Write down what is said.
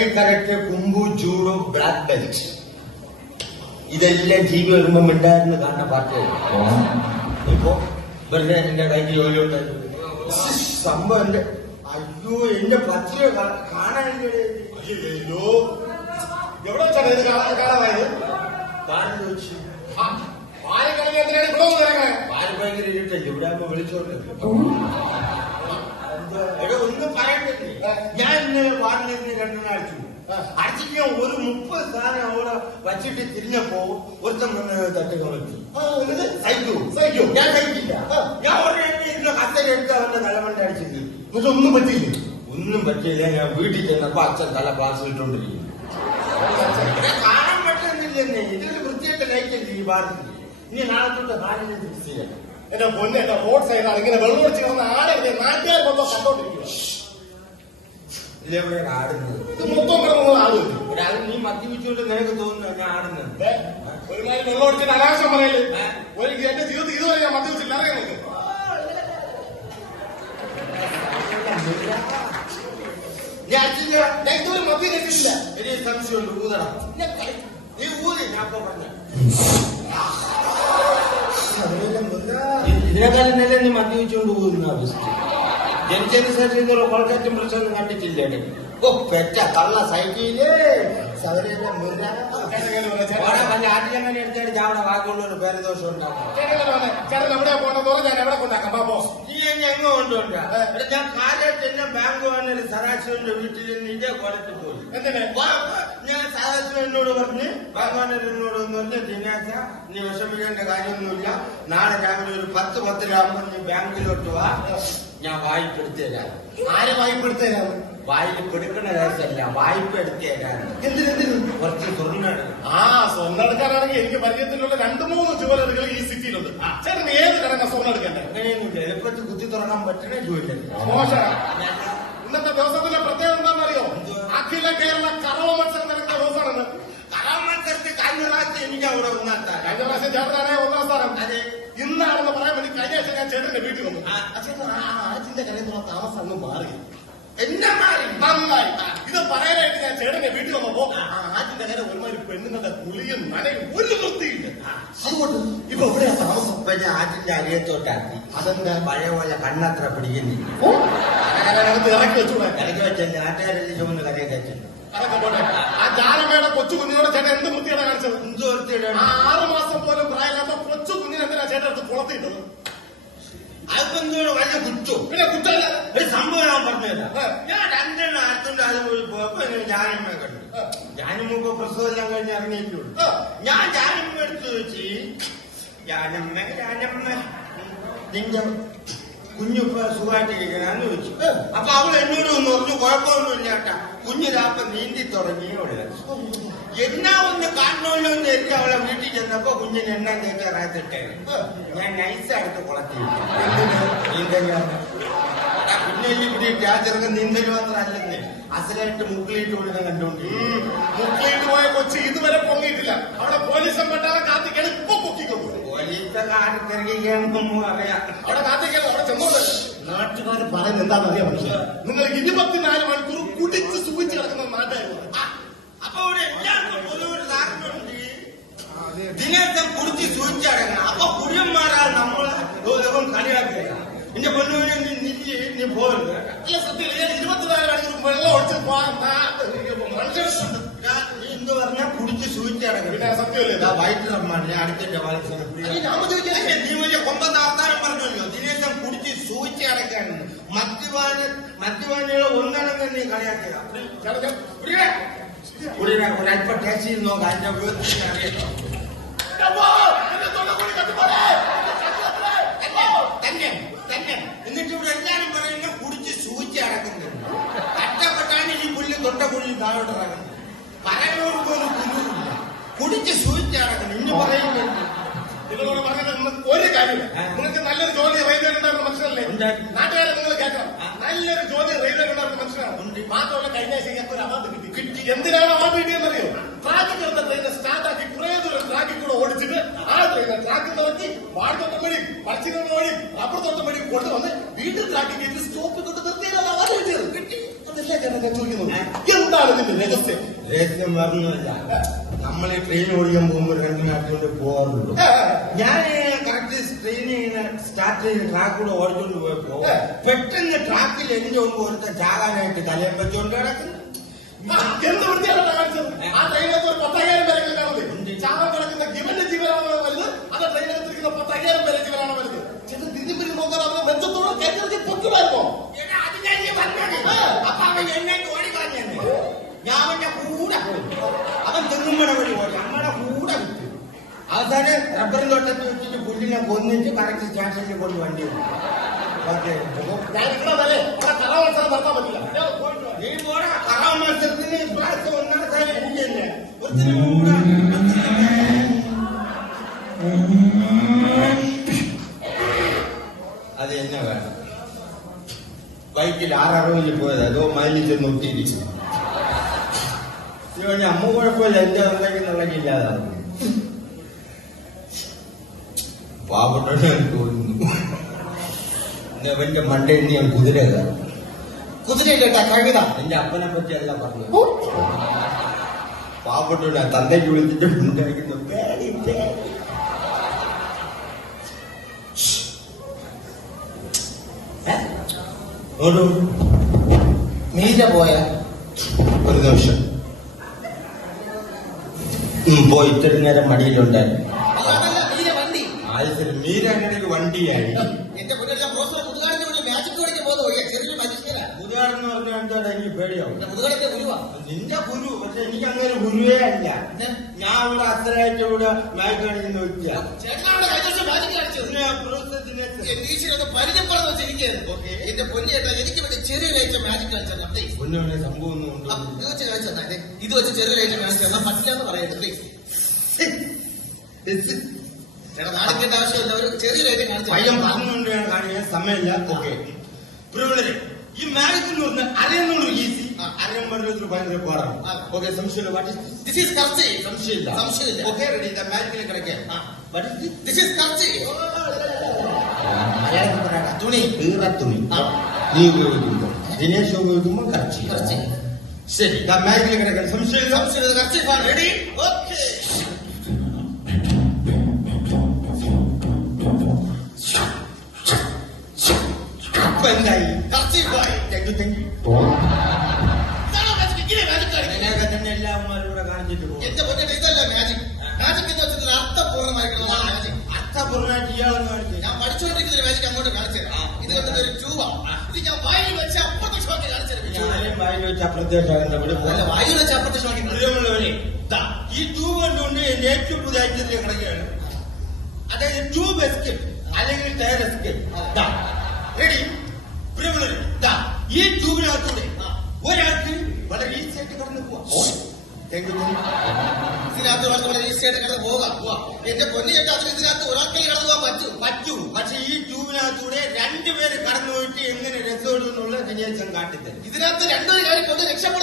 കളരി correct കുമ്പു judo black belt ഇതെല്ലാം T V വരുമ്പോ മിണ്ടായിരുന്നു കാണുന്ന പാർട്ടിയായിരുന്നു. ഇപ്പൊ വെറുതെ എന്റെ കൈക്ക് ജോലി ഉണ്ടായിരുന്നു. സംഭവം എന്റെ അയ്യോ എന്റെ പറ്റിയ കാണാനില്ലേ എവിടെ വെച്ചാണ് ഇത് കാണാനായത്? കാണാൻ ചോദിച്ചു എന്തിനാണ് ഭയങ്കര ഇരുട്ടല്ലേ ഇവിടെ ആകുമ്പോ വിളിച്ചോണ്ട് ഒന്നും പറയണ്ടില്ലേ. ഞാൻ ഇന്ന് വാർഡിലേക്ക് 2 നാൾ അടിച്ചിട്ട് ഞാൻ ഒരു 30 സാധനം അവിടെ വച്ചിട്ട് തിരിഞ്ഞപ്പോ ഒരുത്തം തട്ടുക പറ്റി. സഹിക്കൂ ഞാൻ സഹിക്കില്ല. ഞാൻ ഉടനെ കത്തര എടുത്ത് അവന്റെ തലമണ്ട അടിച്ചിട്ട് ഒന്നും പറ്റിയില്ല. ഒന്നും പറ്റിയില്ല. ഞാൻ വീട്ടിൽ ചെന്നപ്പോ അച്ഛൻ തല ക്ലാസ് ഇട്ടോണ്ടിരിക്കും. കാണാൻ പറ്റുന്നില്ലെന്നേ. ഇതിൽ വൃത്തിയായിട്ട് ലൈറ്റല്ലേ ഈ ഭാരത്തിൽ. ഇനി നാളെ തൊട്ട് നാലിനെ ഫിക്സ് ചെയ്യാം. എന്റെ പൊന്നെ എന്റെ റോഡ് സൈഡാണ് ഇങ്ങനെ വെള്ളം ഒഴിച്ച് കിടന്ന ആടല്ലേ നാട്ടുകാർ മൊത്തം കണ്ടോണ്ടിരിക്കുക. ഇതെവിടെ ആടുന്നത്? ഇത് മൊത്തം കിടന്നത് ആട്. അത് നീ മദ്യപിച്ചുകൊണ്ട് നിനക്ക് തോന്നുന്നു ഞാൻ ആടുന്നത്. ഒരുമാതിരി വെള്ളം ഒഴിച്ചിട്ട് അനാവശ്യം പറയല്. എന്റെ ജീവിതത്തിൽ ഇതുവരെ ഞാൻ മദ്യപിച്ചില്ല. അറിയാം ഞാൻ ഇതുവരെ മദ്യം കഴിച്ചിട്ടില്ല. എനിക്ക് സംശയമുണ്ട്. ഊതണം നീ ഊതി. ഞാൻ പറഞ്ഞ ഇതിനെക്കാളും നല്ല നീ മദ്യപിച്ചുകൊണ്ട് പോകുന്ന അവസ്ഥ. ജനിച്ചതിന് ശേഷം ഇതുള്ള കൊളക്കാറ്റും പ്രശ്നമൊന്നും കണ്ടിട്ടില്ലേ? ഓ പെറ്റ കള്ള സൈക്കിളേ സൗരെല്ലാം ആട്ടിലങ്ങനെ എടുത്തടിച്ച് അവിടെ ബാക്കിയുള്ളൊരു പേരദോഷം ഉണ്ടാക്കും. ചേട്ടൻ എവിടെ പോകണമെന്ന് ഞാൻ എവിടെ കൊണ്ടാക്കാം പാപ്പോ. നീ എന്നെ എങ്ങോ കൊണ്ടുണ്ടാ? ഞാൻ കാലത്ത് തന്നെ ബാങ്ക് വന്നൊരു സദാശിവന്റെ വീട്ടിൽ നിന്ന് ഇതേ കൊലത്ത് പോയി. എന്തിനാ? ഞാൻ സദാശിവൻ എന്നോട് പറഞ്ഞ് ബാങ്കാനോട് എന്ന് പറഞ്ഞ് ദിനാശ നീ വിഷമിക്കേണ്ട കാര്യമൊന്നുമില്ല. നാളെ രാവിലെ ഒരു 10-10 ആകുമ്പോൾ നീ ബാങ്കിലോട്ട് വാ. ഞാൻ വായ്പ എടുത്തു തരാം. ആര് വായ്പ എടുത്തു തരാം? വായ്പ എടുക്കണ കേസല്ല, വായ്പ എടുത്തു തരാൻ. എന്തിനെന്തിന്? കുറച്ച് സ്വർണ്ണം. സ്വർണ്ണം എടുക്കാനാണെങ്കിൽ എനിക്ക് പരിചയത്തിലുള്ള 2-3 ജുവലറികൾ ഈ സിറ്റിയിലുണ്ട്. ചേട്ടൻ ഏത് കടന്ന സ്വർണ്ണം എടുക്കണ്ടേ? അങ്ങനെയൊന്നുമില്ല. എളുപ്പത്തിൽ കുത്തി തുറക്കാൻ പറ്റണ ജോലി. മോശം. ഇന്നത്തെ ദിവസത്തിന്റെ പ്രത്യേകത എന്താണെന്നറിയോ? അഖില കേരള കറവ മത്സരം നടക്കുന്ന ദിവസമാണെന്ന്. കലാ മത്സരത്തിൽ കഴിഞ്ഞ പ്രാവശ്യം എനിക്ക് അവിടെ 1-ാം സ്ഥാനം. കഴിഞ്ഞ പ്രാവശ്യം ചേട്ടനാണ് 1-ാം സ്ഥാനം. ഇന്നാണെന്ന് പറയാൻ വേണ്ടി കഴിഞ്ഞ ആഴ്ച ഞാൻ ചേട്ടന്റെ വീട്ടിൽ വന്നു. ആജിന്റെ കടയിൽ താമസം അങ്ങ് മാറി. എന്നെ മാറി നന്നായി. ഇത് പറയാനായിട്ട് ഞാൻ ചേട്ടന്റെ വീട്ടിൽ വന്നപ്പോ ആജിന്റെ കട ഒരുമാതിരി പെണ്ണുങ്ങളുടെ കുളിയും നനയും ഒരു വൃത്തിയില്ല. അതുകൊണ്ട് ഇപ്പൊ എവിടെയാ താമസം? ഇപ്പൊ ഞാൻ ആറ്റിന്റെ അരിയത്തോട്ടാക്കി. അതെന്താ? പഴയ പോലെ കണ്ണത്ര പിടിക്കുന്നില്ല. ഇറക്കി വെച്ചൂടെ? കരയ്ക്ക് വെച്ചല്ലേ നാട്ടുകാരെല്ലാം ചുമന്ന് കരയൊക്കെ വെച്ചിട്ടുണ്ട്. ആ ജാനമ്മയുടെ കൊച്ചു കുഞ്ഞിനോട് ചേട്ടൻ എന്ത് വൃത്തിയാണ് കാണിച്ചത്? എന്ത് വൃത്തിയുടെ? 6 മാസം പോലും പ്രായമില്ലാത്ത കൊച്ചു കുഞ്ഞിനെ എന്തിനാ ചേട്ടൻ എടുത്ത് കുളത്തിയിട്ടത്? അതിപ്പോ എന്തോട് വലിയ കുറ്റം. പിന്നെ കുറ്റമല്ല ഒരു സംഭവം ഞാൻ പറഞ്ഞുതരാം. ഞാൻ 2 അടുത്തുണ്ട്. അത് പോയപ്പോ ജാനമ്മയെ കണ്ടു. ജാനമ്മ ഇപ്പൊ പ്രസവമെല്ലാം കഴിഞ്ഞ് ഇറങ്ങിയിട്ടുള്ളൂ. ഞാൻ ജാനമ്മ എടുത്ത് വെച്ച് ജാനമ്മ നിന്റെ കുഞ്ഞിപ്പോ സുഖമായിട്ടിരിക്കണമെന്ന് ചോദിച്ചു. അപ്പൊ അവൾ എന്നോട് ഒന്ന് പറഞ്ഞു കുഴപ്പമൊന്നുമില്ല കേട്ടാ, കുഞ്ഞിതാപ്പം നീന്തി തുടങ്ങിയോളൂ. എന്നാ ഒന്ന് കാണണമല്ലോ എന്ന് എനിക്ക് അവളെ വീട്ടിൽ ചെന്നപ്പോ കുഞ്ഞിന് എണ്ണ തേക്കാറായിട്ടെ ഞാൻ നൈസായിട്ട് കുളത്തിൽ നീന്തലാണ്. കുഞ്ഞല്ലി പിടിയിട്ട് ആ ചെറുക്കൻ നീന്തൽ മാത്രമല്ലെന്നേ അസലായിട്ട് മുക്കിലിട്ട് കൊടുക്കാൻ കണ്ടുകൊണ്ട്. മുക്കിയിട്ട് പോയ കൊച്ചു ഇതുവരെ പൊങ്ങിയിട്ടില്ല. അവിടെ പോലീസും പെട്ടാലും കാത്തിക്കാൻ ഇപ്പൊ പൊക്കിക്കൊണ്ടു. പോലീസൊക്കെ കാണിച്ചിറങ്ങിയാണെന്നൊന്നും അറിയാം. അവിടെ കാത്തിക്കാൻ അവിടെ ചെന്നോണ്ട് നാട്ടുകാർ പറയുന്നത് എന്താണെന്നറിയാം. മനുഷ്യർ നിങ്ങൾ 24 മണിക്കൂർ കുടിച്ച് സൂചിച്ച് കിടക്കുന്ന നാട്ടായിരുന്നു. അപ്പൊ ഇവിടെ എല്ലാവർക്കും ഒരു ധാരണയുണ്ട്. ദിനേശം കുടിച്ച് സൂചിച്ചടങ്ങണം. അപ്പൊ കുടിയന്മാരാ നമ്മളെ കളിയാക്കുക. എന്റെ പൊന്നുവിനെ നീ പോകരുത്. സത്യം 24 മണിക്കൂർ വെള്ളം ഒഴിച്ച് മനുഷ്യരുണ്ട്. നീ എന്ത് പറഞ്ഞാൽ കുടിച്ച് സൂചിച്ചടങ്ങണം. പിന്നെ സത്യമല്ലേ വൈകിട്ട് ഞാൻ അടുത്തിന്റെ മത്സരം നീ വലിയ കൊമ്പത്തെ അവതാരം പറഞ്ഞല്ലോ. ദിനേശം കുടിച്ച് സൂചിച്ചടക്കാണ്. മദ്യപാനികളെ ഒന്നടങ്കം നീ കളിയാക്കുക. ഒരല്പം ടേസ്റ്റ് ചെയ്ത് നോക്കാം. അതിന്റെ ഉപയോഗത്തിന് അറിയാം. എന്നിട്ട് ഇവിടെ എല്ലാരും പറയുന്ന കുടിച്ച് സൂചിച്ച് അടക്കുന്നത്. കഷ്ടപ്പെട്ടാണ് ഈ പുല്ല് തൊട്ടക്കുഴി താഴോട്ട് ഇറങ്ങുന്നത്. പറയാനോട് പോലും കുഞ്ഞില്ല. കുടിച്ച് സൂചിച്ച് അടക്കണം. ഇനി പറയുന്നത് നിങ്ങളോട് പറഞ്ഞത് ഒരു കാര്യമില്ല. നിങ്ങൾക്ക് നല്ലൊരു ജോലി റെയിൽവേ ഉണ്ടായിരുന്ന മനുഷ്യരല്ലേ? നാട്ടുകാരെ നിങ്ങൾ കേൾക്കണം. നല്ലൊരു ജോലി റെയിൽവേ ഉണ്ടായിരുന്ന മനുഷ്യരാണ്. മാത്രമല്ല കഴിഞ്ഞ ആഴ്ച ഒരു അവാർഡ് കിട്ടി. എന്തിനാണ് അവാർഡ് കിട്ടിയെന്നറിയോ? ട്രാക്കിൽ എടുത്ത ട്രെയിനെ സ്റ്റാർട്ടാക്കി കുറെ ദൂരം ട്രാക്കിൽ കൂടെ ഓടിച്ചിട്ട് ആ ട്രെയിനെ ട്രാക്കിൽ നോക്കി വാഴത്തോട്ടം വഴി പച്ചിനം വഴി അപ്പുറത്തോട്ടം വഴി കൊണ്ടുവന്ന് വീണ്ടും ട്രാക്കിൽ കയറ്റി സ്റ്റോപ്പിൽ കൊണ്ട് നിർത്തിയാൽ അവാർഡ് കിട്ടിയത്. അതല്ലേ ചേട്ടൻ ചോദിക്കുന്നത്? എന്താണ് ഇതിന്റെ രഹസ്യം? രഹസ്യം പറഞ്ഞില്ല. നമ്മൾ ഈ ട്രെയിൻ ഓടിക്കാൻ പോകുമ്പോൾ രണ്ട് നാട്ടിലോട്ട് പോകാറുള്ളൂ. ഞാൻ കറക്റ്റ് ട്രെയിൻ സ്റ്റാർട്ട് ചെയ്ത് ട്രാക്കിലൂടെ ഓടിക്കൊണ്ട് പോയപ്പോ പെട്ടെന്ന് ട്രാക്കിൽ എന്റെ മുമ്പ് ഒരുത്ത ചാകാനായിട്ട് തലയെ പറ്റുകൊണ്ട് കിടക്കുന്നു. എന്ത് വൃത്തിയാണ് കാണിച്ചത്? ആ ട്രെയിനകത്ത് ഒരു 10,000 പേരെ കാണുന്നത്. ചാകാൻ കിടക്കുന്ന ഗിവന്റെ ജീവനാണോ വലുത്? അത് ട്രെയിനകത്തിരിക്കുന്ന 10,000 പേരെ ജീവനാണോ വലുത്? ചെന്ന് തിരിഞ്ഞിരി നോക്കാൻ അവരുടെ നെഞ്ചത്തോടെ കയറ്റി പൊട്ടുമായിരുന്നോ? അപ്പൊ അവൻ എന്നായിട്ട് ഓടിക്കളഞ്ഞു. ഞാൻ അവന്റെ കൂടെ പോയി. അവൻ തെങ്ങുമ്പടെ വഴി ഓടി അമ്മയുടെ കൂടെ വിട്ടു. അവസാനം റബ്ബറും തോട്ടത്തിൽ വെച്ചിട്ട് പുല്ലിനെ കൊന്നിട്ട് കറക്റ്റ് സ്റ്റേഷനിൽ കൊണ്ട് വണ്ടി ഞാൻ ഇവിടെ വരെ കലാമത്സരം നടത്താൻ പറ്റില്ല. നീ പോടാ. കറാ മത്സരത്തിന് ഇപ്രാവശ്യം ഒന്നാം സ്ഥാനം എനിക്ക് തന്നെ. അത് എന്നെ വേണം. ബൈക്കിൽ 660 പോയത് അതോ മൈലിൽ ചെന്ന് ഒട്ടിയിരിക്കും. അമ്മ കുഴപ്പമില്ല, എന്റെ ഉണ്ടാക്കിയില്ലാതാണ്. പാവപ്പെട്ട തോന്നുന്നു. അവന്റെ മണ്ടയിൽ ഞാൻ കുതിര കേട്ടാ കവിത എന്റെ അപ്പനെ പറ്റി അല്ല പറഞ്ഞു. പാവപ്പെട്ട തന്തയ്ക്ക് വിളിച്ചിട്ട് ഉണ്ടാക്കുന്നു. മീര പോയ ഒരു നിമിഷം പോയി ഇത്തിരി നേരം മടിയിലുണ്ടായിരുന്നു. ആദ്യത്തിൽ മീര അങ്ങനെ വണ്ടിയായി. മുതുകാടെന്ന് പറഞ്ഞാൽ എന്താണ് എനിക്ക് പേടിയാവും. നിന്റെ ഗുരു. പക്ഷെ എനിക്ക് അങ്ങനെ ഗുരുവേ അല്ല. ഞാൻ ഇവിടെ അത്രയായിട്ട് ഇവിടെ മാച്ച് കാണിക്കുന്ന വ്യക്തിയാണ്. എന്റെ പൊന്നിയേട്ടാ എനിക്ക് വേണ്ടി ചെറിയൊരാഴ്ച മാജിക് കാണിച്ചാൽ പൊന്നുവിനെ സംഭവം ഒന്നും ഉണ്ട്. ഇത് വെച്ച് ചെറിയൊരാഴ്ച കാണിച്ചാൽ പറ്റില്ല എന്ന് പറയട്ടെ. ചേട്ടാ നാടിക്കേണ്ട ആവശ്യമില്ല. ഒരു ചെറിയൊരാഴ്ച കാണിച്ചാൽ പയ്യൻ പറഞ്ഞുകൊണ്ട് ഞാൻ കാണിക്കാൻ സമയമില്ല. ഓക്കെ പ്രിവിളരെ ഈ മാജിക് എന്ന് പറഞ്ഞാൽ അറിയുന്നോളൂ ഈസി, അറിയാൻ പറ്റുന്നതിൽ ഭയങ്കര പാടാണ്. ഓക്കെ സംശയമില്ല. സംശയമില്ല. Okay ready. മാജിക്കിൽ കിടക്കാൻ മലയാളത്തിൽ പറയാം. തുണി തുണി നീ ഉപയോഗിക്കുമ്പോ ദിനേശ് ഉപയോഗിക്കുമ്പോ കറച്ചി. ശരി മാജിക്കിൽ കിടക്കാൻ സംശയമില്ല. റെഡി. ഓക്കെ അപ്പൊ എന്തായി? തന്നെ എല്ലാവരും കൂടെ കാണിച്ചിട്ട് പോകും. എന്റെ പൊന്നിട്ട് ഇതല്ല മാജിക്. മാജിക് എന്ന് വെച്ചാൽ അർത്ഥപൂർണ്ണമായിട്ടുള്ള മാജിക്. അർത്ഥപൂർണ്ണമായിട്ട് ഇയാളെന്ന് കാണിച്ചു. ഞാൻ പഠിച്ചുകൊണ്ടിരിക്കുന്ന മാജിക് അങ്ങോട്ട് കാണിച്ചു തരാം. ഇത് കണ്ടത് ഒരു ട്യൂബാ. ഇത് ഞാൻ വായിൽ വെച്ച് അപ്പുറത്തെ ഷോക്ക് കാണിച്ചു തരാം. വായിൽ വെച്ച് അപ്രത്യക്ഷമാകുന്ന വായിൽ വെച്ച് അപ്പുറത്തെ ഷോക്ക് ഈ ട്യൂബ് കൊണ്ടുകൊണ്ട് എന്റെ ഏറ്റവും പുതിയ ഐറ്റത്തിൽ കിടക്കുകയാണ്. അതായത് ട്യൂബ് എസ്കേപ്പ് അല്ലെങ്കിൽ ടയർ എസ്കേപ്പ്. റെഡി. ഈ ട്യൂബിനകത്തൂടെ ഒരാൾക്ക് വളരെ ഈസി ആയിട്ട് കടന്നു പോവാം. ഇതിനകത്ത് വളരെ ഈസി ആയിട്ട് കടന്നു പോകാം. എന്റെ പൊന്നിയേട്ടാ അതിന് ഇതിനകത്ത് ഒരാൾക്കേ കടന്നു പോകാൻ പറ്റൂ. പക്ഷെ ഈ ട്യൂബിനകത്തൂടെ രണ്ടുപേര് കടന്നു പോയിട്ട് എങ്ങനെ രസമെടുന്നുള്ള ദിനേശൻ കാട്ടിത്തരും. ഇതിനകത്ത് രണ്ടൊരു കാര്യം കൊണ്ട് രക്ഷപ്പെടും.